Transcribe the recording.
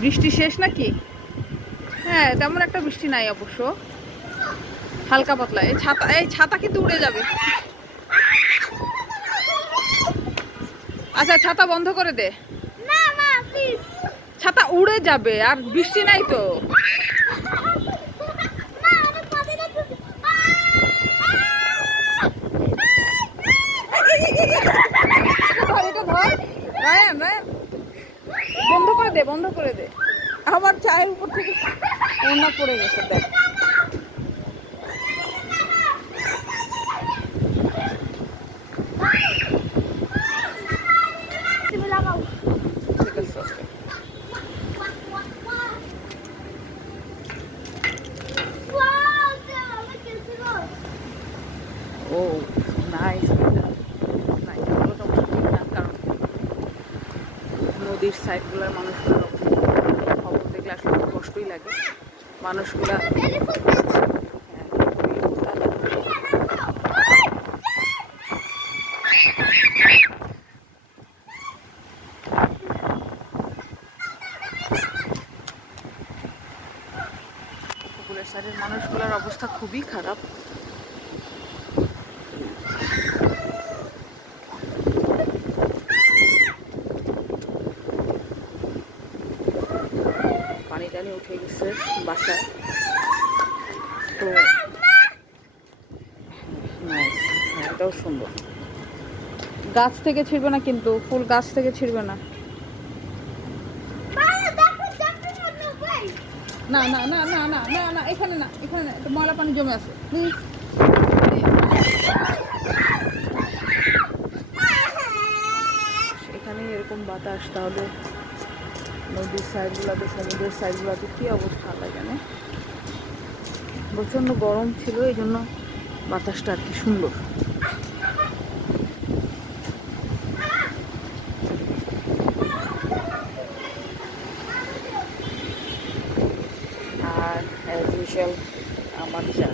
বৃষ্টি শেষ নাকি হ্যাঁ তেমন একটা বৃষ্টি নাই অবশ্য হালকা পাতলা এই ছাতা এই ছাতা কিন্তু উড়ে যাবে আচ্ছা ছাতা বন্ধ করে দে ছাতা উড়ে যাবে আর বৃষ্টি নাই তো এটা ধর এটা ধর রায়ান রায়ান বন্ধ করে দে বন্ধ করে দে। আবার চায়ের উপর থেকে ওনা পড়ে গেছে দেখ। তুমি নদীর সাইডগুলোর মানুষগুলোর অবস্থা খবর দেখলে আসলে খুব কষ্টই লাগে। মানুষগুলা সাইডের মানুষগুলোর অবস্থা খুবই খারাপ। টানি উঠে গেছে বাসায়। তো হ্যাঁ এটাও সুন্দর। গাছ থেকে ছিড়বে না কিন্তু ফুল গাছ থেকে ছিড়বে না। না না না না না না না এখানে না এখানে না একটু ময়লা পানি জমে আছে। প্লিজ এখানে এরকম বাতাস তাহলে। নদীর সাইডগুলোতে সমুদ্রের সাইডগুলোতে কী অবস্থা আল্লাহ জানে। প্রচণ্ড গরম ছিল, এই জন্য বাতাসটা আর কি সুন্দর। আর অ্যাজ আমার চা